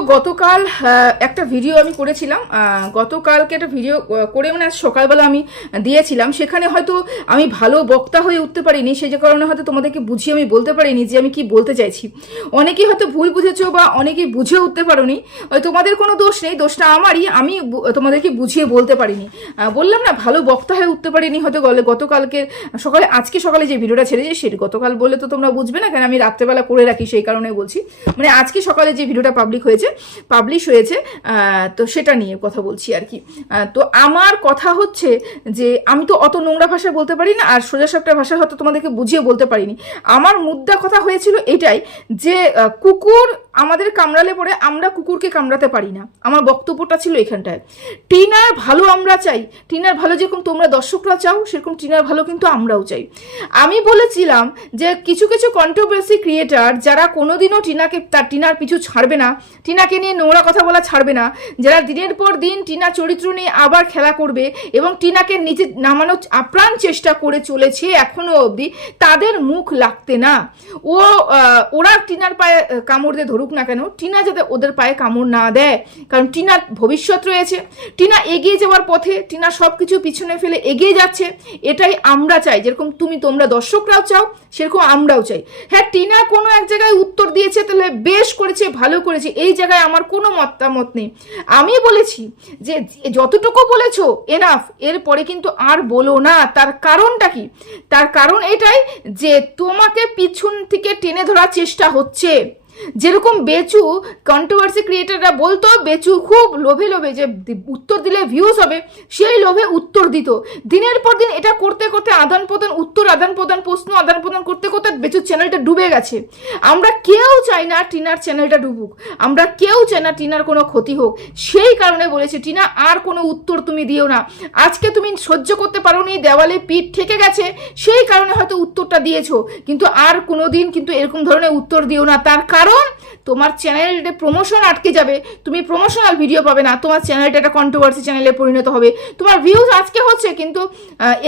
গতকাল একটা ভিডিও আমি করেছিলাম গতকালকে একটা ভিডিও করে মানে সকালবেলা আমি দিয়েছিলাম। সেখানে হয়তো আমি ভালো বক্তা হয়ে উঠতে পারিনি সেই যে কারণে হয়তো তোমাদেরকে বুঝিয়ে আমি বলতে পারিনি যে আমি কি বলতে চাইছি। অনেকেই হয়তো ভুল বুঝেছ বা অনেকেই বুঝে উঠতে পারোনি তোমাদের কোনো দোষ নেই, দোষটা আমারই, আমি তোমাদেরকে বুঝিয়ে বলতে পারিনি। বললাম না, ভালো বক্তা হয়ে উঠতে পারিনি হয়তো গলে- গতকালকে, সকালে, আজকে সকালে যে ভিডিওটা ছেড়েছে সেটা গতকাল বলে তো তোমরা বুঝবে না, কেন আমি রাত্রেবেলা করে রাখি, সেই কারণে বলছি। মানে আজকে সকালে যে ভিডিওটা পাবলিক হয়েছে পাবলিশ হয়েছে তো সেটা নিয়ে কথা বলছি আর কি। তো আমার কথা হচ্ছে যে আমি তো অত নোংরা ভাষায় বলতে পারি না, আর সোজা সাপটা ভাষা হয়তো তোমাদেরকে বুঝিয়ে বলতে পারিনি। আমার মুদ্রা কথা হয়েছিল এটাই যে কুকুর আমাদের কামড়ালে পরে আমরা কুকুরকে কামড়াতে পারি না। আমার বক্তব্যটা ছিল এখানটায়। টিনার ভালো আমরা চাই। টিনার ভালো যেরকম তোমরা দর্শকরা চাও, সেরকম টিনার ভালো কিন্তু আমরাও চাই। আমি বলেছিলাম যে কিছু কিছু কন্ট্রোভার্সি ক্রিয়েটার যারা কোনোদিনও টিনাকে তার টিনার পিছু ছাড়বে না, টিনাকে নিয়ে নোংরা কথা বলা ছাড়বে না, যারা দিনের পর দিন টিনা চরিত্র নিয়ে আবার খেলা করবে এবং টিনাকে নিজে নামানোর আপ্রাণ চেষ্টা করে চলেছে এখনও অবধি, তাদের মুখ লাগতে না। ও ওরা টিনার পায়ে কামড় দিয়ে না কেন, টিনা যাতে ওদের পায়ে কামড় না দেয়। কারণ টিনার ভবিষ্যৎ রয়েছে। টিনা এগিয়ে যাওয়ার পথে টিনা সব কিছু পিছনে ফেলে এগিয়ে যাচ্ছে। এটাই আমরা চাই। যেরকম তুমি তোমরা দর্শকরাও চাও, সেরকম আমরাও চাই। হ্যাঁ টিনা কোনো এক জায়গায় উত্তর দিয়েছে, তাহলে বেশ করেছে, ভালো করেছে। এই জায়গায় আমার কোনো মতামত নেই। আমি বলেছি যে যতটুকু বলেছ এনাফ এরপরে কিন্তু আর বলো না। তার কারণটা কি? তার কারণ এটাই যে, তোমাকে পিছন থেকে টেনে ধরার চেষ্টা হচ্ছে। যেরকম বেচু কন্ট্রোভার্সি ক্রিয়েটাররা বলতো, বেচু খুব লোভে লোভে যে উত্তর দিলে ভিউজ হবে, সেই লোভে উত্তর দিত। দিনের পর দিন এটা করতে করতে আদান প্রদান, উত্তর, আদান প্রদান, প্রশ্ন, আদান প্রদান করতে করতে বেচুর চ্যানেলটা ডুবে গেছে। আমরা কেউ চাই না টিনার চ্যানেলটা ডুবুক। আমরা কেউ চাই না টিনার কোনো ক্ষতি হোক। সেই কারণে বলেছি, টিনা, আর কোনো উত্তর তুমি দিও না। আজকে তুমি সহ্য করতে পারো নি দেওয়ালে পিঠ ঠেকে গেছে, সেই কারণে হয়তো উত্তরটা দিয়েছ। কিন্তু আর কোনো দিন কিন্তু এরকম ধরনের উত্তর দিও না। তার কারণ তোমার চ্যানেলটা প্রমোশন আটকে যাবে। তুমি প্রমোশনাল ভিডিও পাবে না। তোমার চ্যানেলটা একটা কন্ট্রোভার্সি চ্যানেলে পরিণত হবে। তোমার ভিউজ আজকে হচ্ছে, কিন্তু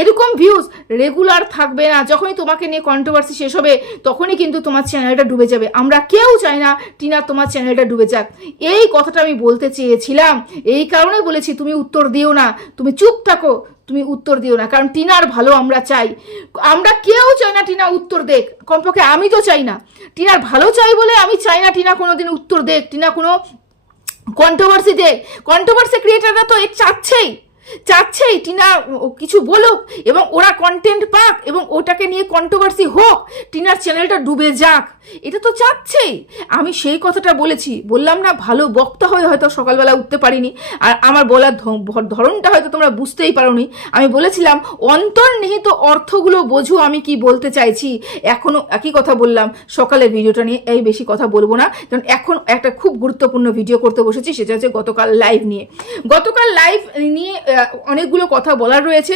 এরকম ভিউজ রেগুলার থাকবে না। যখনই তোমাকে নিয়ে কন্ট্রোভার্সি শেষ হবে, তখনই কিন্তু তোমার চ্যানেলটা ডুবে যাবে। আমরা কেউ চাই না, টিনা, তোমার চ্যানেলটা ডুবে যাক। এই কথাটা আমি বলতে চেয়েছিলাম। এই কারণে বলেছি, তুমি উত্তর দিও না। তুমি চুপ থাকো। তুমি উত্তর দিও না, কারণ টিনার ভালো আমরা চাই। আমরা কেউ চাই না টিনা উত্তর দেখ কমপক্ষে আমি তো চাই না। টিনার ভালো চাই বলে আমি চাই না টিনা কোনো দিন উত্তর দেখ টিনা কোনো কন্ট্রোভার্সি দেখ কন্ট্রোভার্সি ক্রিয়েটাররা তো এ চাচ্ছেই। চাচ্ছেই, টিনা কিছু বলুক এবং ওরা কন্টেন্ট পাক এবং ওটাকে নিয়ে কন্ট্রোভার্সি হোক, টিনার চ্যানেলটা ডুবে যাক। এটা তো চাচ্ছেই। আমি সেই কথাটা বলেছি। বললাম না, ভালো বক্তা হয়ে হয়তো সকালবেলা উঠতে পারিনি। আর আমার বলার ধরনটা হয়তো তোমরা বুঝতেই পারোনি। আমি বলেছিলাম, অন্তর্নিহিত অর্থগুলো বোঝো, আমি কি বলতে চাইছি। এখনও একই কথা বললাম। সকালে ভিডিওটা নিয়ে এই বেশি কথা বলব না। কারণ এখন একটা খুব গুরুত্বপূর্ণ ভিডিও করতে বসেছি, সেটা হচ্ছে গতকাল লাইভ নিয়ে। গতকাল লাইভ নিয়ে অনেকগুলো কথা বলার রয়েছে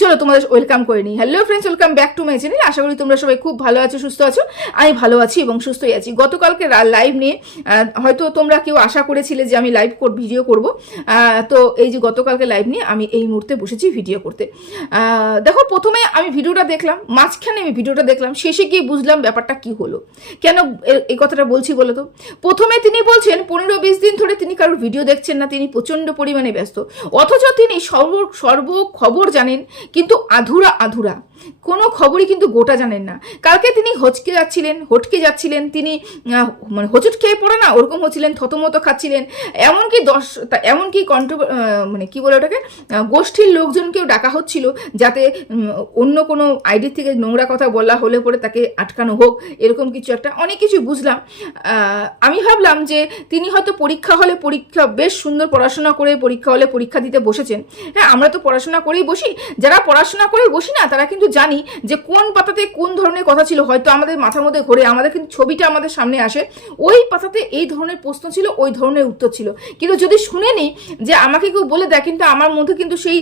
চলো তোমাদের ওয়েলকাম করে নিই। Hello friends welcome back to my channel আশা করি তোমরা সবাই খুব ভালো আছো, সুস্থ আছো। আমি ভালো আছি এবং সুস্থই আছি। গতকালকে লাইভ নিয়ে হয়তো তোমরা কেউ আশা করেছিলে যে আমি লাইভ ভিডিও করব। তো এই যে গতকালকে লাইভ নিয়ে আমি এই মুহূর্তে বসেছি ভিডিও করতে। দেখো, প্রথমে আমি ভিডিওটা দেখলাম, মাঝখানে আমি ভিডিওটা দেখলাম, শেষে গিয়ে বুঝলাম ব্যাপারটা কি হলো। কেন এই কথাটা বলছি বলো তো? প্রথমে তিনি বলছেন, পনেরো বিশ দিন ধরে তিনি কারোর ভিডিও দেখছেন না, তিনি প্রচণ্ড পরিমাণে ব্যস্ত। অথচ তিনি সর্ব সর্ব খবর জানেন কিন্তু আধুরা আধুরা। কোনো খবরই কিন্তু গোটা জানেন না। কালকে তিনি হচকে যাচ্ছিলেন, হটকে যাচ্ছিলেন, তিনি মানে হোঁচট খেয়ে পড়ে না, ওরকম হচ্ছিলেন, থতমত খাচ্ছিলেন। এমনকি দশ এমনকি কন্ট্রো মানে কি বলে ওটাকে গোষ্ঠীর লোকজনকেও ডাকা হচ্ছিল যাতে অন্য কোনো আইডি থেকে নোংরা কথা বলা হলে পরে তাকে আটকানো হোক, এরকম কিছু একটা। অনেক কিছু বুঝলাম। আমি ভাবলাম যে তিনি হয়তো পরীক্ষা হলে পরীক্ষা, বেশ সুন্দর পড়াশোনা করে পরীক্ষা হলে পরীক্ষা দিতে বসেছেন। হ্যাঁ আমরা তো পড়াশোনা করেই বসি। যারা পড়াশোনা করে বসি না, তারা কিন্তু জানি যে কোন পাতাতে কোন ধরনের কথা ছিল, হয়তো আমাদের মাথার মধ্যে ঘোরে, আমাদের কিন্তু ছবিটা আমাদের সামনে আসে। ওই পাতাতে এই ধরনের প্রশ্ন ছিল, ওই ধরনের উত্তর ছিল। কিন্তু যদি শুনে নিই যে আমাকে কেউ বলে দেয় কিন্তু আমার মধ্যে কিন্তু সেই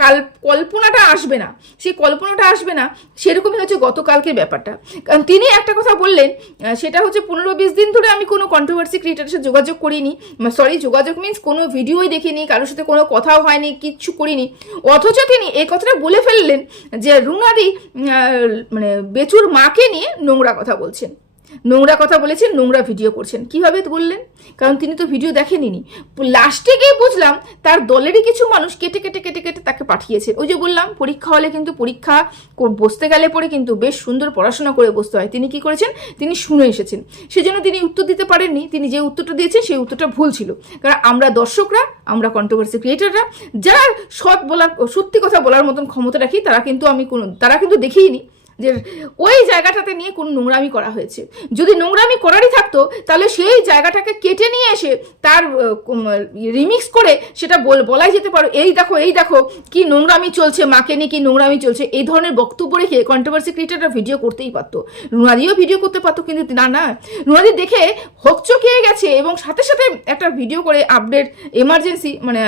কাল, কল্পনাটা আসবে না। সেই কল্পনাটা আসবে না, সেরকমই হচ্ছে গতকালকের ব্যাপারটা। কারণ তিনি একটা কথা বললেন সেটা হচ্ছে পনেরো বিশ দিন ধরে আমি কোনো কন্ট্রোভার্সি ক্রিয়েটারের সাথে যোগাযোগ করিনি। সরি যোগাযোগ মিন্স কোনো ভিডিওই দেখিনি, কারোর সাথে কোনো কথাও হয়নি, কিচ্ছু করিনি। অথচ তিনি এই কথাটা বলে ফেললেন যে রুনাদি আহ, মানে বেচুর মাকে নিয়ে নোংরা কথা বলছেন। নোংরা কথা বলেছেন, নোংরা ভিডিও করছেন। কীভাবে বললেন? কারণ তিনি তো ভিডিও দেখেনি লাস্টে গিয়ে বুঝলাম তার দলেরই কিছু মানুষ কেটে কেটে কেটে কেটে তাকে পাঠিয়েছে ওই যে বললাম, পরীক্ষা হলে কিন্তু পরীক্ষা বসতে গেলে পরে কিন্তু বেশ সুন্দর পড়াশোনা করে বসতে হয়। তিনি কি করেছেন? তিনি শুনে এসেছেন। সেজন্য তিনি উত্তর দিতে পারেননি। তিনি যে উত্তরটা দিয়েছেন, সেই উত্তরটা ভুল ছিল। কারণ আমরা দর্শকরা, আমরা কন্ট্রোভার্সি ক্রিয়েটাররা যারা সৎ বলার, সত্যি কথা বলার মতন ক্ষমতা রাখি, তারা কিন্তু আমি কোনো তারা কিন্তু দেখিনি যে ওই জায়গাটাতে নিয়ে কোনো নোংরামি করা হয়েছে। যদি নোংরামি করারই থাকতো, তাহলে সেই জায়গাটাকে কেটে নিয়ে এসে তার রিমিক্স করে সেটা বল- বলাই যেতে পারো, এই দেখো এই দেখো, কি নোংরামি চলছে, মাকে নিয়ে কি নোংরামি চলছে, এই ধরনের বক্তব্য রেখে কন্ট্রোভার্সি ক্রিয়েটাররা ভিডিও করতেই পারতো। রুনাদিও ভিডিও করতে পারতো, কিন্তু না না, রুনাদি দেখে হকচকিয়ে গেছে এবং সাথে সাথে একটা ভিডিও করে আপডেট এমার্জেন্সি মানে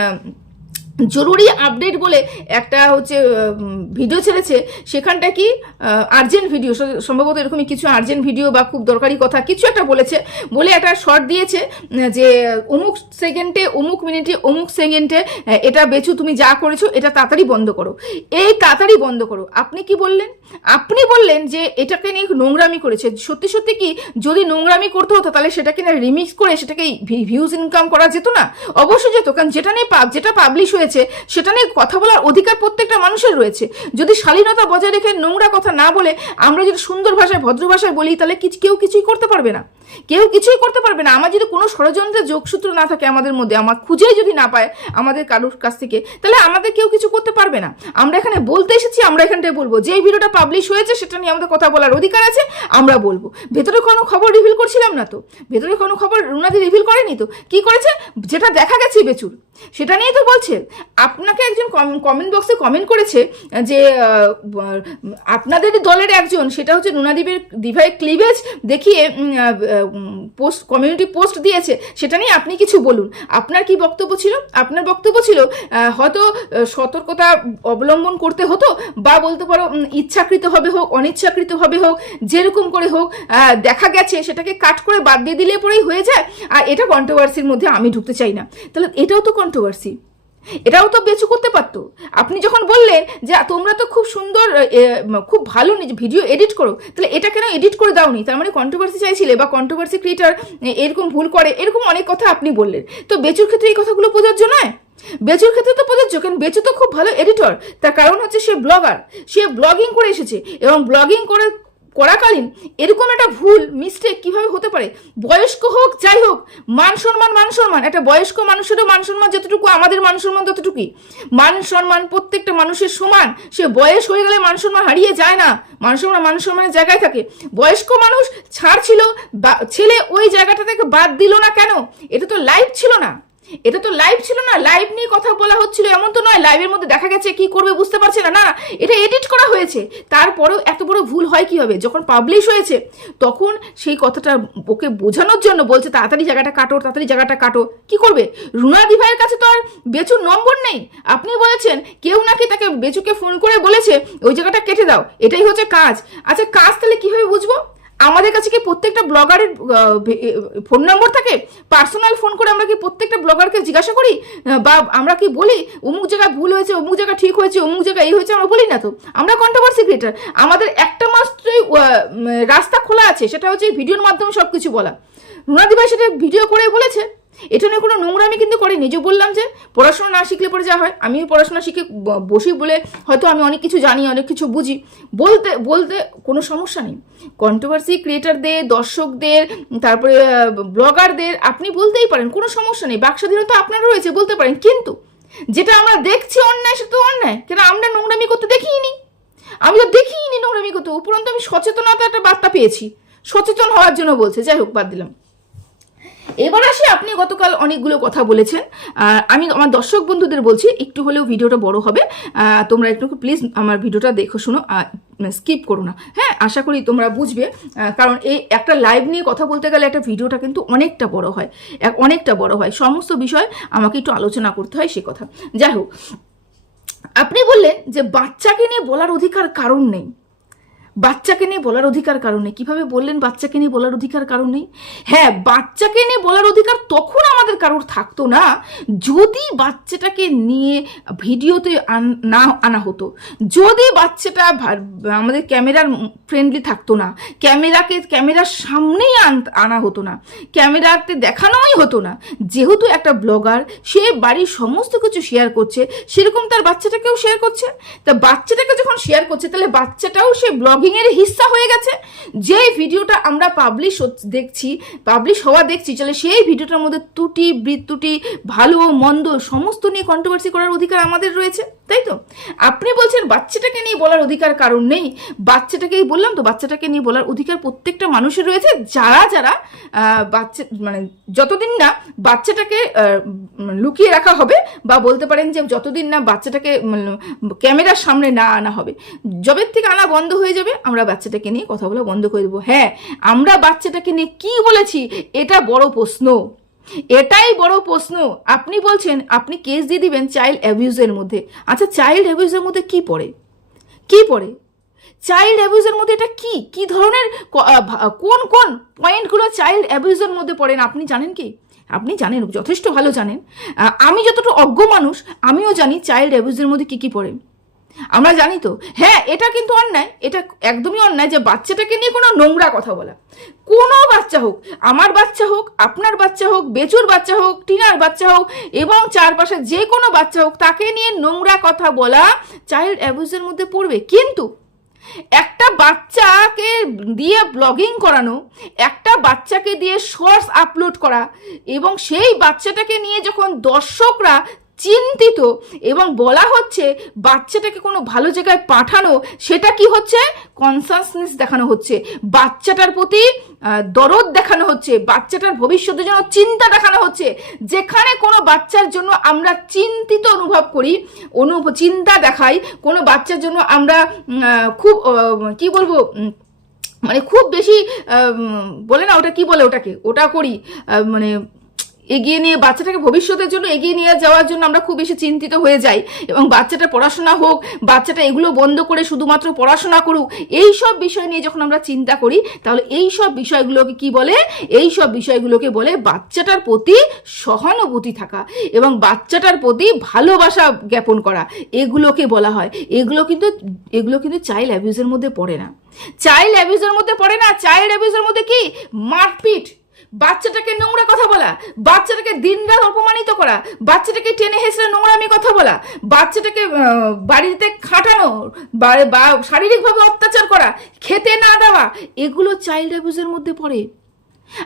জরুরি আপডেট বলে একটা হচ্ছে ভিডিও ছেড়েছে। সেখানটা কি আর্জেন্ট ভিডিও সম্ভবত এরকমই কিছু আর্জেন্ট ভিডিও বা খুব দরকারি কথা কিছু একটা বলেছে। বলে একটা শর্ট দিয়েছে যে অমুক সেকেন্ডে অমুক মিনিটে অমুক সেকেন্ডে এটা বেচু, তুমি যা করেছ, এটা তাড়াতাড়ি বন্ধ করো। এই তাড়াতাড়ি বন্ধ করো। আপনি কি বললেন? আপনি বললেন যে এটাকে নিয়ে নোংরামি করেছে। সত্যি সত্যি কি, যদি নোংরামি করতে হতো, তাহলে সেটাকে না রিমিক্স করে সেটাকে ভিউজ ইনকাম করা যেত না? অবশ্যই যেত, কারণ যেটা নিয়ে যেটা পাবলিশ হয়েছে সেটা নিয়ে কথা বলার অধিকার প্রত্যেকটা মানুষের রয়েছে। যদি শালীনতা বজায় রেখে নোংরা কথা না বলে আমরা যদি সুন্দর ভাষায়, ভদ্র ভাষায় বলি, তাহলে কিছু কেউ কিছুই করতে পারবে না। কেউ কিছুই করতে পারবে না। আমার যদি কোনো ষড়যন্ত্রের যোগসূত্র না থাকে আমাদের মধ্যে, আমার খুঁজেই যদি না পায় আমাদের কারোর কাছ থেকে, তাহলে আমাদের কেউ কিছু করতে পারবে না। আমরা এখানে বলতে এসেছি, আমরা এখানটায় বলব। যে ভিডিওটা পাবলিশ হয়েছে, সেটা নিয়ে আমাদের কথা বলার অধিকার আছে, আমরা বলব। ভেতরে কোনো খবর রিভিল করছিলাম না তো। ভেতরে কোনো খবর রুনাদি রিভিল করেনি তো। কি করেছে? যেটা দেখা গেছে বেচুর। সেটা নিয়েই তো বলছে। আপনাকে একজন কমেন্ট বক্সে কমেন্ট করেছে যে আপনাদের দলের একজন সেটা হচ্ছে নুনাদীপের দিভাই ক্লিভেজ দেখিয়ে পোস্ট কমিউনিটি পোস্ট দিয়েছে সেটা নিয়ে আপনি কিছু বলুন। আপনার কি বক্তব্য ছিল? আপনার বক্তব্য ছিল হয়তো সতর্কতা অবলম্বন করতে হতো বা বলতে পারো উম, ইচ্ছাকৃতভাবে হোক অনিচ্ছাকৃতভাবে হোক যেরকম করে হোক দেখা গেছে সেটাকে কাট করে বাদ দিয়ে দিলে পরেই হয়ে যায় আর এটা কন্ট্রোভার্সির মধ্যে আমি ঢুকতে চাই না। তাহলে এটাও তো কন্ট্রোভার্সি এটাও তো বেচু করতে পারতো। আপনি যখন বললেন যে তোমরা তো খুব সুন্দর খুব ভালো ভিডিও এডিট করো, তাহলে এটা কেন এডিট করে দাওনি? তার মানে কন্ট্রোভার্সি চাইছিলে বা কন্ট্রোভার্সি ক্রিয়েটার এরকম ভুল করে, এরকম অনেক কথা আপনি বললেন। তো বেচুর ক্ষেত্রে এই কথাগুলো প্রযোজ্য নয়? বেচুর ক্ষেত্রে তো প্রযোজ্য কারণ বেচু তো খুব ভালো এডিটর তার কারণ হচ্ছে সে ব্লগার সে ব্লগিং করে এসেছে এবং ব্লগিং করে করাকালীন এরকম একটা ভুল মিস্টেক কীভাবে হতে পারে? বয়স্ক হোক, যাই হোক, মান সম্মান মান সম্মান। একটা বয়স্ক মানুষেরও মান সম্মান যতটুকু, আমাদের মান সম্মান ততটুকুই। মান সম্মান প্রত্যেকটা মানুষের সমান। সে বয়স হয়ে গেলে মান সম্মান হারিয়ে যায় না। মান সম্মান, মান সম্মানের জায়গায় থাকে। বয়স্ক মানুষ ছাড় ছিল ছেলে ওই জায়গাটা থেকে বাদ দিল না কেন? এটা তো লাইফ ছিল না। এটা তো লাইভ ছিল না লাইভ নিয়ে কথা বলা হচ্ছিল, এমন তো নয় লাইভের মধ্যে দেখা গেছে কি করবে বুঝতে পারছে না না, এটা এডিট করা হয়েছে। তারপরেও এত বড় ভুল হয় কি হবে যখন পাবলিশ হয়েছে, তখন সেই কথাটা ওকে বোঝানোর জন্য বলছে, তাড়াতাড়ি জায়গাটা কাটো, তাড়াতাড়ি জায়গাটা কাটো। কি করবে? রুনা দিভাইয়ের কাছে তো আর বেচুর নম্বর নেই। আপনি বলেছেন, কেউ নাকি তাকে বেচুকে ফোন করে বলেছে, ওই জায়গাটা কেটে দাও, এটাই হচ্ছে কাজ। আচ্ছা কাজ তাহলে কীভাবে বুঝব? আমাদের কাছে কি প্রত্যেকটা ব্লগারের ফোন নম্বর থাকে? পার্সোনাল ফোন করে আমরা কি প্রত্যেকটা ব্লগারকে জিজ্ঞাসা করি? বা আমরা কি বলি, অমুক জায়গায় ভুল হয়েছে, অমুক জায়গায় ঠিক হয়েছে, অমুক জায়গায় এই হয়েছে, আমরা বলি না তো। আমরা কন্ট্রোভার্সি ক্রিয়েটার আমাদের একটা মাত্রই রাস্তা খোলা আছে, সেটা হচ্ছে ভিডিওর মাধ্যমে সব কিছু বলা। রুনাদি ভাই সেটা ভিডিও করে বলেছে। এটা নিয়ে কোনো নোংরামি কিন্তু করেনি। যে বললাম যে পড়াশোনা না শিখলে পরে যা হয়, আমিও পড়াশোনা শিখে বসি বলে হয়তো আমি অনেক কিছু জানি, অনেক কিছু বুঝি। বলতে বলতে কোনো সমস্যা নেই। কন্ট্রোভার্সি ক্রিয়েটারদের দর্শকদের, তারপরে ব্লগারদের আপনি বলতেই পারেন, কোনো সমস্যা নেই। বাক স্বাধীনতা আপনার রয়েছে, বলতে পারেন। কিন্তু যেটা আমরা দেখছি অন্যায়, সেটা তো অন্যায়। কেন আমরা নোংরামি করতে দেখিনি? আমি তো দেখিনি নোংরামি করতে। উপরন্ত আমি সচেতনতা একটা বার্তা পেয়েছি। সচেতন হওয়ার জন্য বলছে। যাই হোক, বাদ দিলাম। এবার আসি, আপনি গতকাল অনেকগুলো কথা বলেছেন। আমি আমার দর্শক বন্ধুদের বলছি, একটু হলেও ভিডিওটা বড় হবে। তোমরা একটু প্লিজ আমার ভিডিওটা দেখো শোনো স্কিপ করো না। হ্যাঁ আশা করি তোমরা বুঝবে কারণ এই একটা লাইভ নিয়ে কথা বলতে গেলে একটা ভিডিওটা কিন্তু অনেকটা বড় হয় অনেকটা বড় হয়। সমস্ত বিষয় আমাকে একটু আলোচনা করতে হয় সে কথা। যাই হোক, আপনি বললেন যে বাচ্চাকে নিয়ে বলার অধিকার কারণ নেই। বাচ্চাকে নিয়ে বলার অধিকার কারণে কীভাবে বললেন বাচ্চাকে নিয়ে বলার অধিকার কারণ হ্যাঁ বাচ্চাকে নিয়ে বলার অধিকার তখন আমাদের কারোর থাকতো না। যদি বাচ্চাটাকে নিয়ে ভিডিওতে না আনা হতো, যদি বাচ্চাটা আমাদের ক্যামেরার ফ্রেন্ডলি থাকতো না, ক্যামেরাকে, ক্যামেরার সামনেই আন- হতো না, ক্যামেরাতে দেখানোই হতো না। যেহেতু একটা ব্লগার, সে বাড়ির সমস্ত কিছু শেয়ার করছে, সেরকম তার বাচ্চাটাকেও শেয়ার করছে। তা বাচ্চাটাকে যখন শেয়ার করছে, তাহলে বাচ্চাটাও সে ব্লগিংয়ের হিস্সা হয়ে গেছে। যে ভিডিওটা আমরা পাবলিশ দেখছি পাবলিশ হওয়া দেখছি, তাহলে সেই ভিডিওটার মধ্যে ত্রুটি বৃত্তুটি ভালো মন্দ সমস্ত নিয়ে কন্ট্রোভার্সি করার অধিকার আমাদের রয়েছে, তাই তো? আপনি বলছেন বাচ্চাটাকে নিয়ে বলার অধিকার কারণ নেই। বাচ্চাটাকেই বললাম তো, বাচ্চাটাকে নিয়ে বলার অধিকার প্রত্যেকটা মানুষের রয়েছে। যারা যারা বাচ্চা মানে যতদিন না বাচ্চাটাকে লুকিয়ে রাখা হবে বা বলতে পারেন যে যতদিন না বাচ্চাটাকে ক্যামেরার সামনে না আনা হবে জবের থেকে আনা বন্ধ হয়ে যাবে। আমরা বাচ্চাটাকে নিয়ে কথা বলা বন্ধ করে দেবো। হ্যাঁ আমরা বাচ্চাটাকে নিয়ে কি বলেছি? এটা বড় প্রশ্ন। এটাই বড় প্রশ্ন। আপনি বলছেন, আপনি কেস দিয়ে দিবেন চাইল্ড অ্যাবিউজের মধ্যে। আচ্ছা চাইল্ড অ্যাবিউজের মধ্যে কি পড়ে? কি পড়ে? চাইল্ড অ্যাবিউজের মধ্যে এটা কি? কি ধরনের কোন কোন পয়েন্টগুলো চাইল্ড অ্যাবিউজের মধ্যে পড়েন আপনি জানেন কি? আপনি জানেন, যথেষ্ট ভালো জানেন। আমি যতটা অজ্ঞ মানুষ, আমিও জানি চাইল্ড অ্যাবিউজের মধ্যে কি কি পড়ে। আমরা জানি তো। হ্যাঁ এটা কিন্তু অন্যায়। এটা একদমই অন্যায় যে বাচ্চাটাকে নিয়ে কোনো নোংরা কথা বলা। কোনো বাচ্চা হোক, আমার বাচ্চা হোক, আপনার বাচ্চা হোক, বেচুর বাচ্চা হোক, টিনার বাচ্চা হোক, এবং চারপাশে যে কোনো বাচ্চা হোক, তাকে নিয়ে নোংরা কথা বলা চাইল্ড অ্যাবিউজের মধ্যে পড়বে। কিন্তু একটা বাচ্চাকে দিয়ে ব্লগিং করানো, একটা বাচ্চাকে দিয়ে শর্টস আপলোড করা, এবং সেই বাচ্চাটাকে নিয়ে যখন দর্শকরা চিন্তিত এবং বলা হচ্ছে বাচ্চাটাকে কোনো ভালো জায়গায় পাঠানো, সেটা কি হচ্ছে? কনসাসনেস দেখানো হচ্ছে। বাচ্চাটার প্রতি দরদ দেখানো হচ্ছে। বাচ্চাটার ভবিষ্যতের জন্য চিন্তা দেখানো হচ্ছে। যেখানে কোনো বাচ্চার জন্য আমরা চিন্তিত অনুভব করি অনু চিন্তা দেখাই, কোনো বাচ্চার জন্য আমরা খুব কি বলব মানে খুব বেশি বলে না ওটা কি বলে ওটাকে? ওটা করি মানে এগিয়ে নিয়ে বাচ্চাটাকে ভবিষ্যতের জন্য এগিয়ে নিয়ে যাওয়ার জন্য আমরা খুব বেশি চিন্তিত হয়ে যাই এবং বাচ্চাটা পড়াশোনা হোক, বাচ্চাটা এগুলো বন্ধ করে শুধুমাত্র পড়াশোনা করুক, এই সব বিষয় নিয়ে যখন আমরা চিন্তা করি, তাহলে এই সব বিষয়গুলোকে কি বলে? এই সব বিষয়গুলোকে বলে বাচ্চাটার প্রতি সহানুভূতি থাকা এবং বাচ্চাটার প্রতি ভালোবাসা জ্ঞাপন করা। এগুলোকে বলা হয়। এগুলো কিন্তু এগুলো কিন্তু চাইল্ড অ্যাবিউজের মধ্যে পড়ে না। চাইল্ড অ্যাবিউজের মধ্যে পড়ে না। চাইল্ড অ্যাবিউজের মধ্যে কি? মারপিট। বাচ্চাটাকে নোংরা কথা বলা, বাচ্চাটাকে দিনরাত অপমানিত করা, বাচ্চাটাকে টেনে হেসড়ে নোংরামি কথা বলা, বাচ্চাটাকে বাড়িতে খাটানো, বা- শারীরিকভাবে অত্যাচার করা, খেতে না দেওয়া, এগুলো চাইল্ড অ্যাবিউজের মধ্যে পড়ে।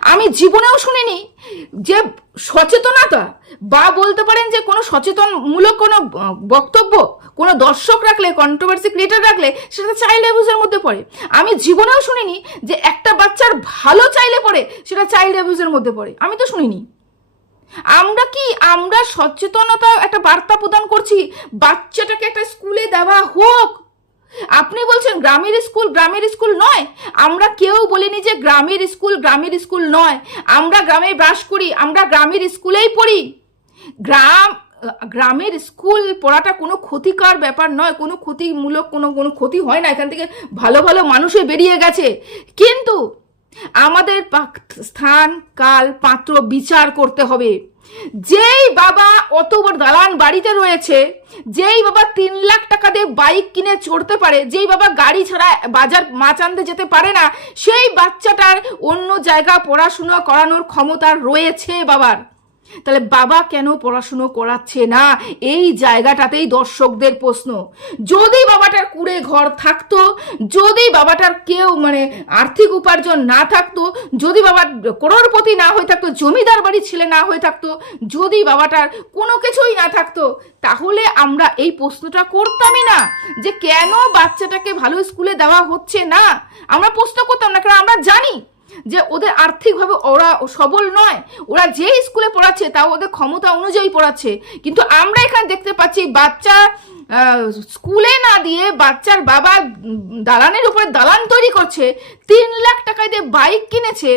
আমি জীবনেও শুনিনি যে সচেতনতা বা বলতে পারেন যে কোনো সচেতনমূলক কোনো বক্তব্য কোনো দর্শক রাখলে কন্ট্রোভার্সি ক্রিয়েটার রাখলে, সেটা চাইল্ড অ্যাবিউজের মধ্যে পড়ে। আমি জীবনেও শুনিনি যে একটা বাচ্চার ভালো চাইলে পড়ে, সেটা চাইল্ড অ্যাবিউজের মধ্যে পড়ে। আমি তো শুনিনি। আমরা কি, আমরা সচেতনতা একটা বার্তা প্রদান করছি? বাচ্চাটাকে একটা স্কুলে দেওয়া হোক আপনি বলছেন গ্রামের স্কুল গ্রামের স্কুল নয়। আমরা কেউ বলিনি যে গ্রামের স্কুল গ্রামের স্কুল নয়। আমরা গ্রামে বাস করি, আমরা গ্রামের স্কুলেই পড়ি। গ্রাম, গ্রামের স্কুল পড়াটা কোনো ক্ষতিকর ব্যাপার নয়, কোনো ক্ষতিমূলক, কোনো কোনো ক্ষতি হয় না। এখান থেকে ভালো ভালো মানুষই বেরিয়ে গেছে। কিন্তু আমাদের স্থান, কাল, পাত্র বিচার করতে হবে। যেই বাবা অত বড় দালান বাড়িতে রয়েছে যেই বাবা তিন লাখ টাকা দিয়ে বাইক কিনে চড়তে পারে, যেই বাবা গাড়ি ছাড়া বাজার আনতে যেতে পারে না, সেই বাচ্চাটার অন্য জায়গা পড়াশুনো করানোর ক্ষমতা রয়েছে বাবার। তাহলে বাবা কেন পড়াশুনো করাচ্ছে না? এই জায়গাটাতেই দর্শকদের প্রশ্ন। যদি বাবাটার কুড়ে ঘর থাকতো, যদি বাবাটার কেউ মানে আর্থিক উপার্জন না থাকতো, যদি বাবার করোড়পতি না হয়ে থাকতো, জমিদার বাড়ির ছেলে না হয়ে থাকতো, যদি বাবাটার কোনো কিছুই না থাকতো, তাহলে আমরা এই প্রশ্নটা করতামই না যে কেন বাচ্চাটাকে ভালো স্কুলে দেওয়া হচ্ছে না? আমরা প্রশ্ন করতাম না, কারণ আমরা জানি যে ওদের আর্থিকভাবে ওরা সবল নয়, ওরা যে স্কুলে পড়াচ্ছে তাও ওদের ক্ষমতা অনুযায়ী পড়াচ্ছে। কিন্তু আমরা এখানে দেখতে পাচ্ছি বাচ্চা স্কুলে না দিয়ে বাচ্চার বাবা দালানের উপরে দালান তৈরি করছে, তিন লাখ টাকায় দিয়ে বাইক কিনেছে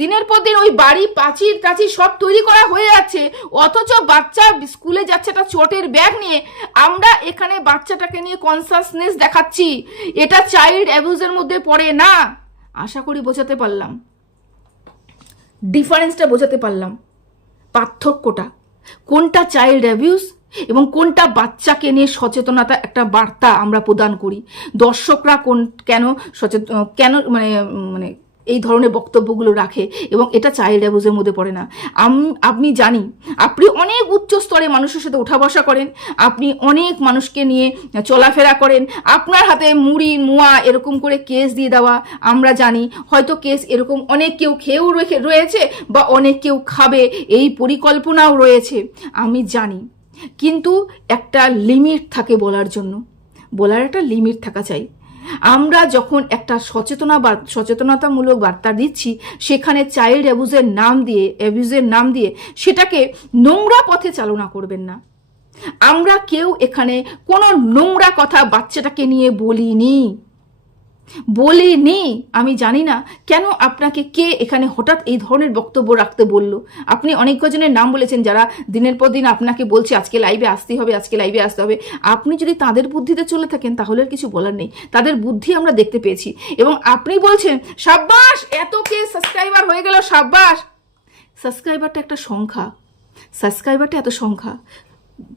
দিনের পর দিন ওই বাড়ি, পাঁচির কাছি সব তৈরি করা হয়ে যাচ্ছে। অথচ বাচ্চা স্কুলে যাচ্ছে একটা চটের ব্যাগ নিয়ে। আমরা এখানে বাচ্চাটাকে নিয়ে কনসাসনেস দেখাচ্ছি। এটা চাইল্ড অ্যাবিউজের মধ্যে পড়ে না। আশা করি বোঝাতে পারলাম। ডিফারেন্সটা বোঝাতে পারলাম। পার্থক্যটা। কোনটা চাইল্ড অ্যাবিউজ এবং কোনটা বাচ্চাকে নিয়ে সচেতনতা একটা বার্তা আমরা প্রদান করি। দর্শকরা কোন কেন সচেতন কেন মানে মানে এই ধরনের বক্তব্যগুলো রাখে এবং এটা চাইল্ড অ্যাবিউজের মধ্যে পড়ে না। আপনি জানি, আপনি অনেক উচ্চ স্তরে মানুষের সাথে উঠা বসা করেন, আপনি অনেক মানুষকে নিয়ে চলাফেরা করেন, আপনার হাতে মুড়ি, মুয়া এরকম করে কেস দিয়ে দেওয়া, আমরা জানি, হয়তো কেস এরকম অনেক কেউ খেয়েও রেখে, রয়েছে বা অনেক কেউ খাবে, এই পরিকল্পনাও রয়েছে, আমি জানি। কিন্তু একটা লিমিট থাকে বলার জন্য। বলার একটা লিমিট থাকা চাই। আমরা যখন একটা সচেতনা সচেতনতামূলক বার্তা দিচ্ছি, সেখানে চাইল্ড অ্যাবুজের নাম দিয়ে অ্যাবিউজের নাম দিয়ে সেটাকে নোংরা পথে চালনা করবেন না। আমরা কেউ এখানে কোনো নোংরা কথা বাচ্চাটাকে নিয়ে বলিনি। বলিনি আমি জানি না কেন আপনাকে কে এখানে হঠাৎ এই ধরনের বক্তব্য রাখতে বলল। আপনি অনেক কজনের নাম বলেছেন যারা দিনের পর দিন আপনাকে বলছে, আজকে লাইভে আসতে হবে, আজকে লাইভে আসতে হবে। আপনি যদি তাদের বুদ্ধিতে চলে থাকেন, তাহলে আর কিছু বলার নেই। তাদের বুদ্ধি আমরা দেখতে পেয়েছি। এবং আপনি বলছেন, সাব্বাস, এত কে সাবস্ক্রাইবার হয়ে গেল, সাব্বাস! সাবস্ক্রাইবারটা একটা সংখ্যা। সাবস্ক্রাইবারটা এত সংখ্যা।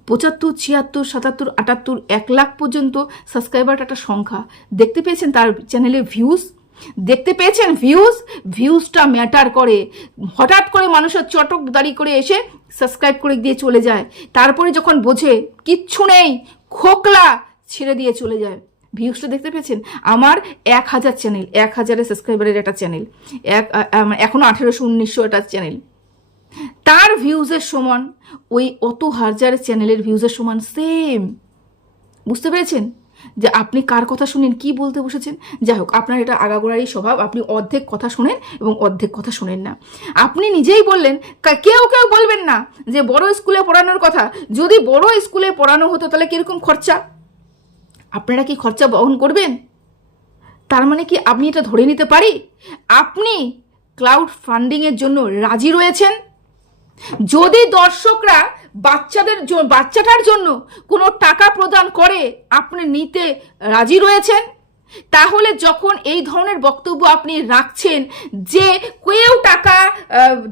পঁচাত্তর, ছিয়াত্তর, সাতাত্তর, আটাত্তর, এক লাখ পর্যন্ত সাবস্ক্রাইবার একটা সংখ্যা। দেখতে পেয়েছেন তার চ্যানেলে ভিউজ দেখতে পেয়েছেন ভিউজ ভিউজটা ম্যাটার করে। হঠাৎ করে মানুষের চটক দাড়ি করে এসে সাবস্ক্রাইব করে দিয়ে চলে যায়। তারপরে যখন বোঝে, কিচ্ছু নেই, খোকলা ছেড়ে দিয়ে চলে যায়। ভিউজটা দেখতে পেয়েছেন? আমার এক হাজার চ্যানেল এক হাজারের সাবস্ক্রাইবারের একটা চ্যানেল এক আ- আঠেরোশো, উনিশশো একটা চ্যানেল তার ভিউজের সমান, ওই অত হাজার চ্যানেলের ভিউজের সমান সেম বুঝতে পেরেছেন? যে আপনি কার কথা শুনেন, কি বলতে বসেছেন? যাই হোক, আপনার এটা আগাগোড়ারই স্বভাব, আপনি অর্ধেক কথা শোনেন এবং অর্ধেক কথা শোনেন না। আপনি নিজেই বললেন কেউ কেউ বলবেন না যে বড় স্কুলে পড়ানোর কথা। যদি বড় স্কুলে পড়ানো হতো, তাহলে কীরকম খরচা? আপনারা কি খরচা বহন করবেন? তার মানে কি আমি এটা ধরে নিতে পারি? আপনি ক্লাউড ফান্ডিংয়ের জন্য রাজি রয়েছেন? যদি দর্শকরা বাচ্চাদের বাচ্চাটার জন্য কোনো টাকা প্রদান করে আপনি নিতে রাজি রয়েছেন, তাহলে যখন এই ধরনের বক্তব্য আপনি রাখছেন যে কেউ টাকা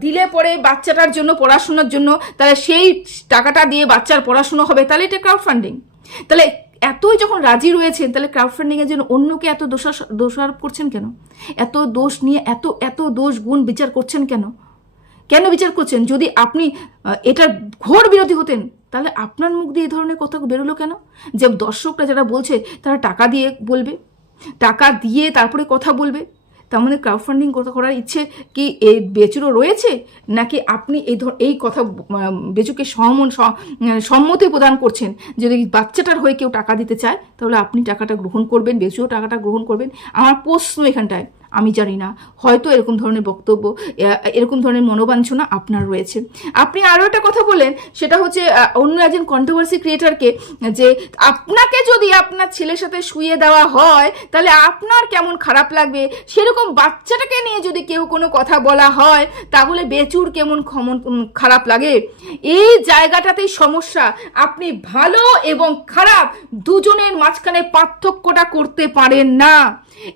দিলে পরে বাচ্চাটার জন্য পড়াশোনার জন্য, তাহলে সেই টাকাটা দিয়ে বাচ্চার পড়াশুনো হবে, তাহলে এটা ক্রাউড ফান্ডিং তাহলে এতই যখন রাজি রয়েছেন, তাহলে ক্রাউড ফান্ডিংয়ের জন্য অন্যকে এত দোষার দোষারোপ করছেন কেন? এত দোষ নিয়ে এত এত দোষ গুণ বিচার করছেন কেন? কেন বিচার করছেন? যদি আপনি এটার ঘোর বিরোধী হতেন, তাহলে আপনার মুখ দিয়ে এই ধরনের কথা বেরোলো কেন? যে দর্শকরা যারা বলছে, তারা টাকা দিয়ে বলবে, টাকা দিয়ে তারপরে কথা বলবে, তার মানে ক্রাউড ফান্ডিং করার ইচ্ছে কি এই বেচুরও রয়েছে? নাকি আপনি এই ধর, এই কথা বেচুকে সমন সম্মতি প্রদান করছেন? যদি বাচ্চাটার হয়ে কেউ টাকা দিতে চায়, তাহলে আপনি টাকাটা গ্রহণ করবেন, বেচুও টাকাটা গ্রহণ করবেন। আমার প্রশ্ন এখানটায় আমি জানি না। হয়তো এরকম ধরনের বক্তব্য এরকম ধরনের মনোবাঞ্ছনা আপনার রয়েছে। আপনি আরও একটা কথা বললেন সেটা হচ্ছে অন্য একজন কন্ট্রোভার্সি ক্রিয়েটারকে যে আপনাকে যদি আপনার ছেলের সাথে শুয়ে দেওয়া হয়, তাহলে আপনার কেমন খারাপ লাগবে? সেরকম বাচ্চাটাকে নিয়ে যদি কেউ কোনো কথা বলা হয়, তাহলে বেচুর কেমন ক্ষমন খারাপ লাগে? এই জায়গাটাতেই সমস্যা। আপনি ভালো এবং খারাপ দুজনের মাঝখানে পার্থক্যটা করতে পারেন না।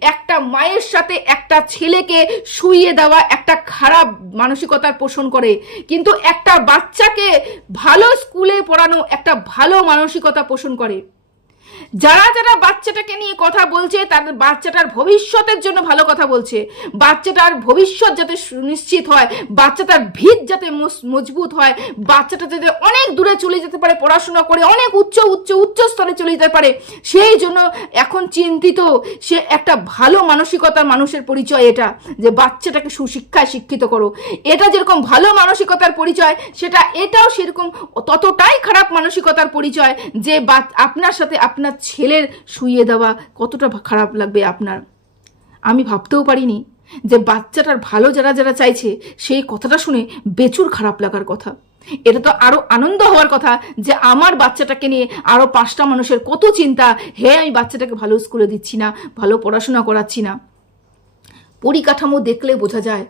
একটা মায়ের সাথে একটা ছেলেকে শুইয়ে দেওয়া একটা খারাপ মানসিকতার পোষণ করে। কিন্তু একটা বাচ্চাকে ভালো স্কুলে পড়ানো একটা ভালো মানসিকতা পোষণ করে। যারা যারা বাচ্চাটাকে নিয়ে কথা বলছে তাদের বাচ্চাটার ভবিষ্যতের জন্য ভালো কথা বলছে। বাচ্চাটার ভবিষ্যৎ যাতে সুনিশ্চিত হয়, বাচ্চাটার ভিত যাতে মজবুত হয়, বাচ্চাটা যাতে অনেক দূরে চলে যেতে পারে, পড়াশোনা করে অনেক উচ্চ উচ্চ উচ্চ স্তরে চলে যেতে পারে। সেই জন্য এখন চিন্তিত, সে একটা ভালো মানসিকতার মানুষের পরিচয় এটা, যে বাচ্চাটাকে সুশিক্ষায় শিক্ষিত করো। এটা যেরকম ভালো মানসিকতার পরিচয়, সেটা এটাও সেরকম ততটাই খারাপ মানসিকতার পরিচয় যে আপনার সাথে আপনার ছেলের শুইয়ে দেওয়া কতটা খারাপ লাগবে আপনার? আমি ভাবতেও পারিনি যে বাচ্চাটার ভালো যারা যারা চাইছে সেই কথাটা শুনে বেচুর খারাপ লাগার কথা। এটা তো আরও আনন্দ হওয়ার কথা যে আমার বাচ্চাটাকে নিয়ে আরও পাঁচটা মানুষের কত চিন্তা, হে, আমি বাচ্চাটাকে ভালো স্কুলে দিচ্ছি না, ভালো পড়াশোনা করাচ্ছি না। পরিকাঠামো দেখলে বোঝা যায়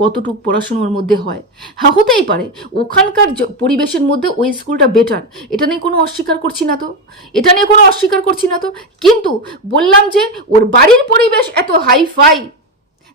কতটুক পড়াশুনোর মধ্যে হয়। হ্যাঁ হতেই পারে। ওখানকার পরিবেশের মধ্যে ওই স্কুলটা বেটার এটা নিয়ে কোনো অস্বীকার করছি না তো। এটা নিয়ে কোনো অস্বীকার করছি না তো। কিন্তু বললাম যে, ওর বাড়ির পরিবেশ এত হাই ফাই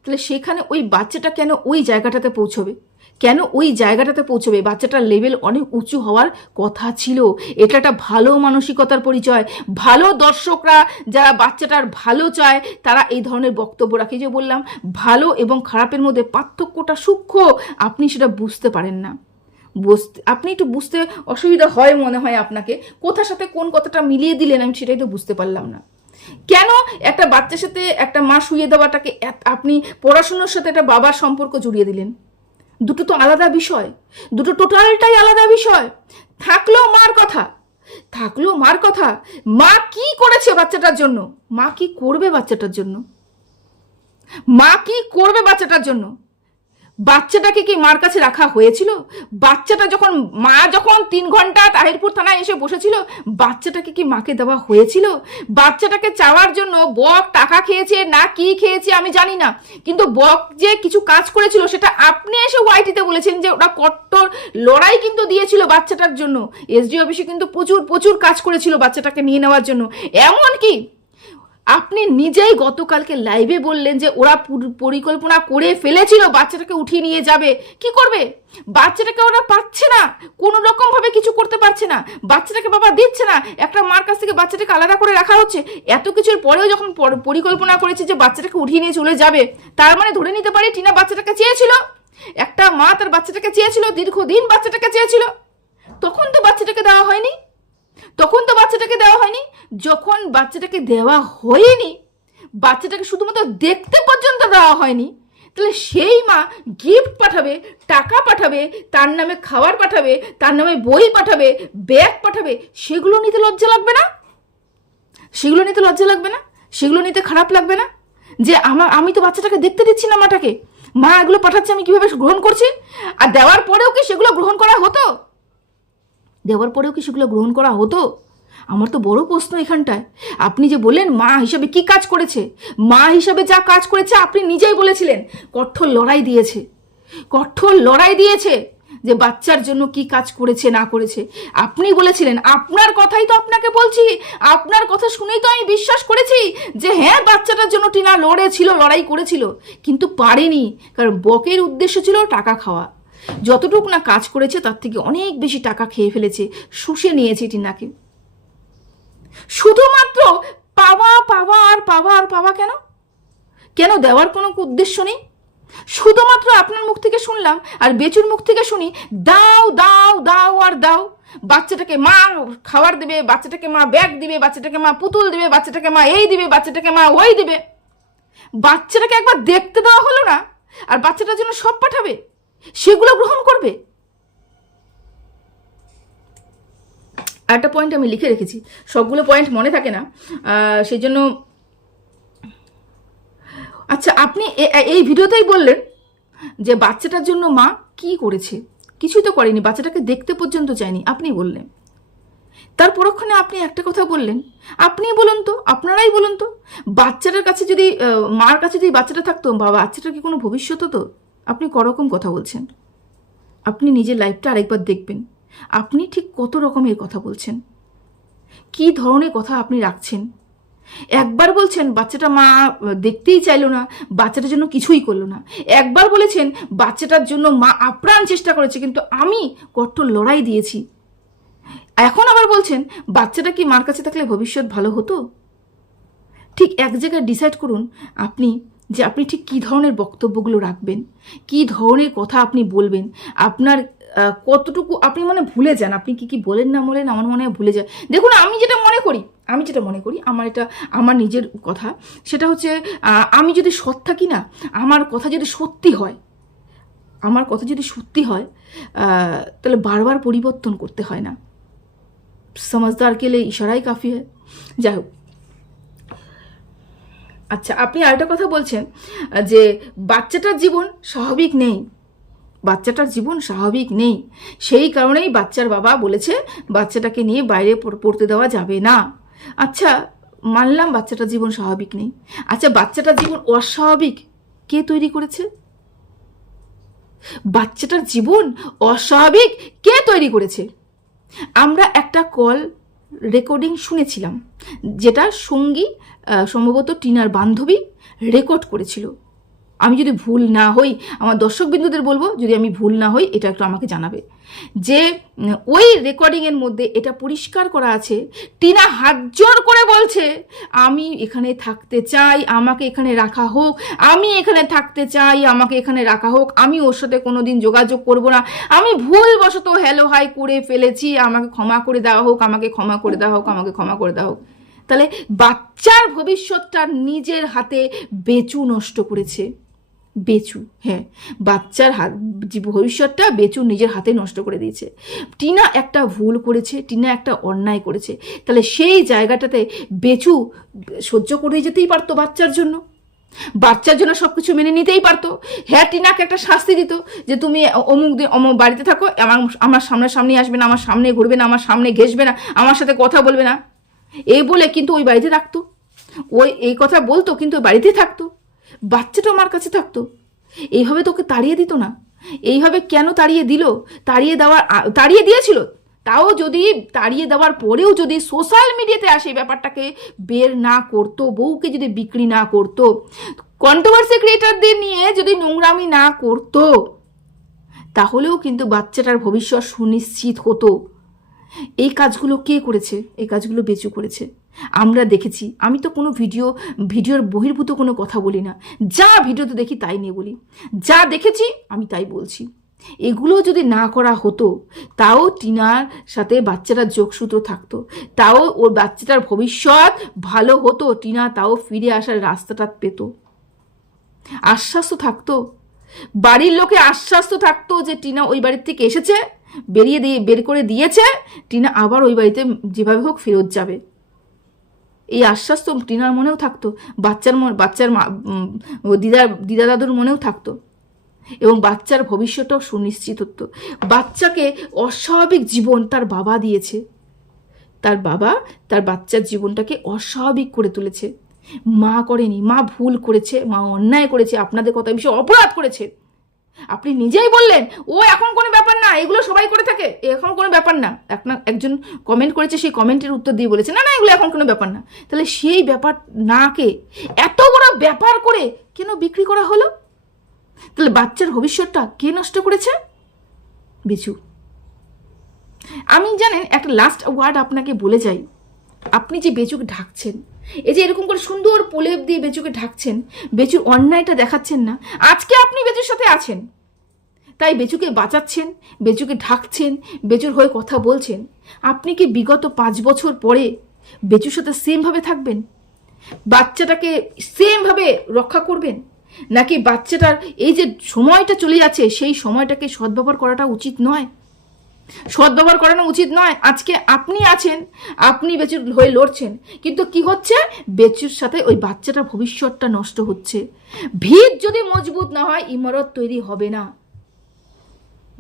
তাহলে সেখানে ওই বাচ্চাটা কেন ওই জায়গাটাতে পৌঁছবে? কেন ওই জায়গাটাতে পৌঁছবে? বাচ্চাটার লেভেল অনেক উঁচু হওয়ার কথা ছিল। এটা একটা ভালো মানসিকতার পরিচয়। ভালো দর্শকরা যারা বাচ্চাটার ভালো চায়, তারা এই ধরনের বক্তব্য রাখে। যে বললাম, ভালো এবং খারাপের মধ্যে পার্থক্যটা সূক্ষ্ম, আপনি সেটা বুঝতে পারেন না। বুঝতে আপনি একটু বুঝতে অসুবিধা হয় মনে হয় আপনাকে। কোথার সাথে কোন কথাটা মিলিয়ে দিলেন আমি সেটাই তো বুঝতে পারলাম না। কেন একটা বাচ্চার সাথে একটা মা শুয়ে দেওয়াটাকে আপনি পড়াশুনোর সাথে একটা বাবার সম্পর্ক জুড়িয়ে দিলেন? দুটো তো আলাদা বিষয়। দুটো টোটালটাই আলাদা বিষয়। থাকল মার কথা। থাকল মার কথা। মা কি করেছে বাচ্চাটার জন্য? মা কি করবে বাচ্চাটার জন্য? মা কি করবে বাচ্চাটার জন্য? বাচ্চাটাকে কি মার কাছে রাখা হয়েছিল? বাচ্চাটা যখন, মা যখন তিন ঘণ্টা তাহিরপুর থানায় এসে বসেছিল, বাচ্চাটাকে কি মাকে দেওয়া হয়েছিল? বাচ্চাটাকে চাওয়ার জন্য বক টাকা খেয়েছে না কি খেয়েছে আমি জানি না। কিন্তু বক যে কিছু কাজ করেছিল সেটা আপনি এসে ওয়াইটিতে বলেছেন যে ওরা কট্টর লড়াই কিন্তু দিয়েছিল বাচ্চাটার জন্য। এসডি অফিসে কিন্তু প্রচুর প্রচুর কাজ করেছিল বাচ্চাটাকে নিয়ে নেওয়ার জন্য। এমন কি আপনি নিজেই গতকালকে লাইভে বললেন যে ওরা পরিকল্পনা করে ফেলেছিল, বাচ্চাটাকে উঠিয়ে নিয়ে যাবে। কি করবে? বাচ্চাটাকে ওরা পাচ্ছে না। কোনো রকম ভাবে কিছু করতে পারছে না। বাচ্চাটাকে বাবা দিচ্ছে না। একটা মার কাছ থেকে বাচ্চাটাকে আলাদা করে রাখা হচ্ছে। এত কিছুর পরেও যখন পর- পরিকল্পনা করেছে যে বাচ্চাটাকে উঠিয়ে নিয়ে চলে যাবে, তার মানে ধরে নিতে পারি টিনা বাচ্চাটাকে চেয়েছিল? একটা মা তার বাচ্চাটাকে চেয়েছিল, দীর্ঘদিন বাচ্চাটাকে চেয়েছিল। তখন তো বাচ্চাটাকে দেওয়া হয়নি। তখন তো বাচ্চাটাকে দেওয়া হয়নি। যখন বাচ্চাটাকে দেওয়া হয়নি, বাচ্চাটাকে শুধুমাত্র দেখতে পর্যন্ত দেওয়া হয়নি, তাহলে সেই মা গিফট পাঠাবে, টাকা পাঠাবে, তার নামে খাবার পাঠাবে, তার নামে বই পাঠাবে ব্যাগ পাঠাবে, সেগুলো নিতে লজ্জা লাগবে না? সেগুলো নিতে লজ্জা লাগবে না? সেগুলো নিতে খারাপ লাগবে না? যে আমার আমি তো বাচ্চাটাকে দেখতে দিচ্ছি না মাটাকে। মা এগুলো পাঠাচ্ছে, আমি কীভাবে গ্রহণ করছি? আর দেওয়ার পরেও কি সেগুলো গ্রহণ করা হতো? দেওয়ার পরেও কি সেগুলো গ্রহণ করা হতো? আমার তো বড় প্রশ্ন এখানটায়। আপনি যে বললেন মা হিসাবে কি কাজ করেছে, মা হিসাবে যা কাজ করেছে আপনি নিজেই বলেছিলেন, কঠোর লড়াই দিয়েছে। কঠোর লড়াই দিয়েছে যে বাচ্চার জন্য কি কাজ করেছে, না করেছে। আপনি বলেছিলেন, আপনার কথাই তো আপনাকে বলছি, আপনার কথা শুনেই তো আমি বিশ্বাস করেছি যে হ্যাঁ বাচ্চাটার জন্য টিনা লড়েছিল, লড়াই করেছিল, কিন্তু পারেনি, কারণ বকের উদ্দেশ্য ছিল টাকা খাওয়া। যতটুকু না কাজ করেছে, তার থেকে অনেক বেশি টাকা খেয়ে ফেলেছে, শুষে নিয়েছে টিনাকে। শুধুমাত্র পাওয়া পাওয়া আর পাওয়া আর পাওয়া কেন? কেন দেওয়ার কোনো উদ্দেশ্য নেই? শুধুমাত্র আপনার মুখ থেকে শুনলাম আর বেচুর মুখ থেকে শুনি, দাও দাও দাও আর দাও। বাচ্চাটাকে মা খাবার দেবে, বাচ্চাটাকে মা ব্যাগ দিবে, বাচ্চাটাকে মা পুতুল দিবে, বাচ্চাটাকে মা এই দিবে, বাচ্চাটাকে মা ওই দিবে। বাচ্চাটাকে একবার দেখতে দেওয়া হলো না, আর বাচ্চাটার জন্য সব পাঠাবে? সেগুলো গ্রহণ করবে? একটা পয়েন্ট আমি লিখে রেখেছি। সবগুলো পয়েন্ট মনে থাকে না। সেই জন্য আচ্ছা আপনি এই ভিডিওতেই বললেন যে বাচ্চাটার জন্য মা কি করেছে। কিছুই তো করেনি, বাচ্চাটাকে দেখতে পর্যন্ত চায়নি আপনি বললেন। তার পরক্ষণে আপনি একটা কথা বললেন। আপনি বলুন তো, আপনারাই বলুন তো, বাচ্চাটার কাছে যদি মার কাছে যদি বাচ্চাটা থাকতো বা বাচ্চাটার কি কোনো ভবিষ্যৎ হতো? আপনি করকম কথা বলছেন। আপনি নিজের লাইফটা আরেকবার দেখবেন। আপনি ঠিক কত রকমের কথা বলছেন। কি ধরনের কথা আপনি রাখছেন। একবার বলছেন, বাচ্চাটা মা দেখতেই চাইলো না, বাচ্চাটার জন্য কিছুই করল না। একবার বলেছেন, বাচ্চাটার জন্য মা আপ্রাণ চেষ্টা করেছে, কিন্তু আমি কঠোর লড়াই দিয়েছি। এখন আবার বলছেন, বাচ্চাটা কি মার কাছে থাকলে ভবিষ্যৎ ভালো হতো? ঠিক এক জায়গায় ডিসাইড করুন, আপনি যে আপনি ঠিক কী ধরনের বক্তব্যগুলো রাখবেন, কী ধরনের কথা আপনি বলবেন, আপনার কতটুকু, আপনি মানে ভুলে যান, আপনি কি কি বলেন না বলেন আমার মনে হয় ভুলে যান। দেখুন, আমি যেটা মনে করি, আমি যেটা মনে করি, আমার এটা, আমার নিজের কথা, সেটা হচ্ছে আমি যদি সৎ থাকি না, আমার কথা যদি সত্যি হয়, আমার কথা যদি সত্যি হয় তাহলে বারবার পরিবর্তন করতে হয় না। সমাজদার কেলে ইশারাই কাফি হয়। যাই হোক আচ্ছা আপনি আরেকটা কথা বলছেন যে বাচ্চাটার জীবন স্বাভাবিক নেই। বাচ্চাটার জীবন স্বাভাবিক নেই। সেই কারণেই বাচ্চার বাবা বলেছে, বাচ্চাটাকে নিয়ে বাইরে পড়- পড়তে দেওয়া যাবে না। আচ্ছা মানলাম বাচ্চাটার জীবন স্বাভাবিক নেই। আচ্ছা বাচ্চাটার জীবন অস্বাভাবিক কে তৈরি করেছে? বাচ্চাটার জীবন অস্বাভাবিক কে তৈরি করেছে? আমরা একটা কল রেকর্ডিং শুনেছিলাম যেটা সঙ্গী সম্ভবত টিনার বান্ধবী রেকর্ড করেছিল। আমি যদি ভুল না হই, আমার দর্শক বিন্দুদের বলব, যদি আমি ভুল না হই, এটা একটু আমাকে জানাবে। যে ওই রেকর্ডিংয়ের মধ্যে এটা পরিষ্কার করা আছে, টিনা হাত জোর করে বলছে, আমি এখানে থাকতে চাই, আমাকে এখানে রাখা হোক, আমি এখানে থাকতে চাই, আমাকে এখানে রাখা হোক, আমি ওর সাথে কোনোদিন যোগাযোগ করব না, আমি ভুলবশত হ্যালো হাই করে ফেলেছি, আমাকে ক্ষমা করে দেওয়া হোক, আমাকে ক্ষমা করে দেওয়া হোক, আমাকে ক্ষমা করে দেওয়া হোক। তাহলে বাচ্চার ভবিষ্যৎটা নিজের হাতে বেচু নষ্ট করেছে। বেচু হ্যাঁ। বাচ্চার হাত ভবিষ্যৎটা বেচু নিজের হাতে নষ্ট করে দিয়েছে। টিনা একটা ভুল করেছে, টিনা একটা অন্যায় করেছে। তাহলে সেই জায়গাটাতে বেচু সহ্য করে যেতেই পারতো বাচ্চার জন্য। বাচ্চার জন্য সব কিছু মেনে নিতেই পারতো। হ্যাঁ টিনাকে একটা শাস্তি দিত যে তুমি অমুক দিন, অমুক বাড়িতে থাকো, আমার আমার সামনে সামনে আসবে না, আমার সামনে ঘুরবে না, আমার সামনে ঘেসবে না, আমার সাথে কথা বলবে না। এই বলে কিন্তু ওই বাড়িতে থাকতো। ওই, এই কথা বলতো, কিন্তু ওই বাড়িতেই থাকতো। বাচ্চাটা আমার কাছে থাকতো। এইভাবে তোকে তাড়িয়ে দিত না। এইভাবে কেন তাড়িয়ে দিল? তাড়িয়ে দেওয়ার তাড়িয়ে দিয়েছিল? তাও যদি তাড়িয়ে দেওয়ার পরেও যদি সোশ্যাল মিডিয়াতে আসে ব্যাপারটাকে, বের না করতো, বউকে যদি বিক্রি না করতো কন্ট্রোভার্সি ক্রিয়েটারদের নিয়ে যদি নোংরামি না করতো, তাহলেও কিন্তু বাচ্চাটার ভবিষ্যৎ সুনিশ্চিত হতো। এই কাজগুলো কে করেছে? এই কাজগুলো বেচু করেছে। আমরা দেখেছি। আমি তো কোনো ভিডিও, ভিডিওর বহির্ভূত কোনো কথা বলি না। যা ভিডিওতে দেখি তাই নিয়ে বলি। যা দেখেছি, আমি তাই বলছি। এগুলো যদি না করা হতো, তাও টিনার সাথে বাচ্চাটার যোগসূত্র থাকতো। তাও ওর বাচ্চাটার ভবিষ্যৎ ভালো হতো। টিনা তাও ফিরে আসার রাস্তাটা পেত। আশ্বাস থাকতো। বাড়ির লোকে আশ্বাস থাকতো যে টিনা ওই বাড়ির থেকে এসেছে। বেরিয়ে দিয়ে বের করে দিয়েছে টিনা আবার ওই বাড়িতে যেভাবে হোক ফেরত যাবে। এই আশ্বাস তো টিনার মনেও থাকতো বাচ্চার বাচ্চার মা উম, ও দিদা দিদা দাদুর মনেও থাকতো। এবং বাচ্চার ভবিষ্যৎটাও সুনিশ্চিত হতো। বাচ্চাকে অস্বাভাবিক জীবন তার বাবা দিয়েছে। তার বাবা তার বাচ্চার জীবনটাকে অস্বাভাবিক করে তুলেছে। মা করেনি মা ভুল করেছে মা অন্যায় করেছে আপনাদের কথা বিষয়ে অপরাধ করেছে। আপনি নিজেই বললেন, ও এখন কোনো ব্যাপার না, এগুলো সবাই করে থাকে। এখন কোনো ব্যাপার না। আপনার একজন কমেন্ট করেছে, সেই কমেন্টের উত্তর দিয়ে বলেছে, না না, এগুলো এখন কোনো ব্যাপার না। তাহলে সেই ব্যাপার নাকে এত বড় ব্যাপার করে কেন বিক্রি করা হলো? তাহলে বাচ্চার ভবিষ্যৎটা কে নষ্ট করেছে? বিচু আমি জানেন, একটা লাস্ট ওয়ার্ড আপনাকে বলে যাই। আপনি যে বেচুক ঢাকছেন এই যে এরকম করে সুন্দর প্রলেপ দিয়ে বেচুকে ঢাকছেন, বেচুর অন্যায়টা দেখাচ্ছেন না, আজকে আপনি বেচুর সাথে আছেন। তাই বেচুকে বাঁচাচ্ছেন, বেচুকে ঢাকছেন, বেচুর হয়ে কথা বলছেন। আপনি কি বিগত পাঁচ বছর পরে বেচুর সাথে সেমভাবে থাকবেন? বাচ্চাটাকে সেমভাবে রক্ষা করবেন? নাকি বাচ্চাটার এই যে সময়টা চলে যাচ্ছে, সেই সময়টাকে সদ্ব্যবহার করাটা উচিত নয়? সদ্ব্যবহার করানো উচিত নয়। আজকে আপনি আছেন, আপনি বেচুর হয়ে লড়ছেন, কিন্তু কি হচ্ছে? বেচুর সাথে ওই বাচ্চাটার ভবিষ্যৎটা নষ্ট হচ্ছে। ভিত যদি মজবুত না হয়, ইমারত তৈরি হবে না।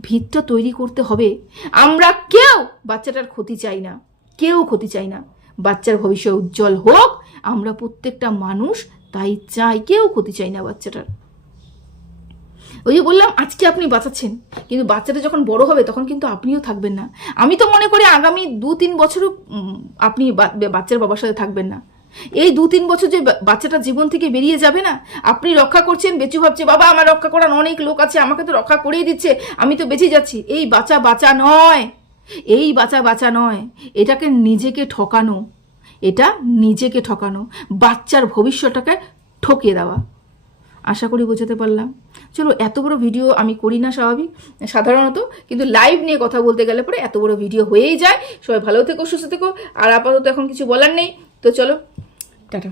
ভিতটা তৈরি করতে হবে। আমরা কেউ বাচ্চাটার ক্ষতি চাই না। কেউ ক্ষতি চাই না। বাচ্চার ভবিষ্যৎ উজ্জ্বল হোক, আমরা প্রত্যেকটা মানুষ তাই চাই। কেউ ক্ষতি চাই না বাচ্চাটার। ওই যে বললাম, আজকে আপনি বাঁচাচ্ছেন। কিন্তু বাচ্চাটা যখন বড় হবে, তখন কিন্তু আপনিও থাকবেন না। আমি তো মনে করি আগামী দু তিন বছরও আপনি বাচ্চার বাবার সাথে থাকবেন না। এই দু তিন বছর যে বাচ্চাটা জীবন থেকে বেরিয়ে যাবে না, আপনি রক্ষা করছেন, বেঁচে ভাবছে, বাবা, আমার রক্ষা করার অনেক লোক আছে, আমাকে তো রক্ষা করেই দিচ্ছে, আমি তো বেঁচে যাচ্ছি। এই বাঁচা বাঁচা নয়। এই বাঁচা বাঁচা নয়। এটাকে নিজেকে ঠকানো। এটা নিজেকে ঠকানো। বাচ্চার ভবিষ্যৎটাকে ঠকিয়ে দেওয়া। আশা করি বোঝাতে পারলাম। চলো, এত বড় ভিডিও আমি করি না স্বাভাবিক, সাধারণত। কিন্তু লাইভ নিয়ে কথা বলতে গেলে পরে এত বড় ভিডিও হয়েই যায়। সবাই ভালো থেকো, সুস্থ থেকো। আর আপাতত এখন কিছু বলার নেই। তো চলো, টাটা।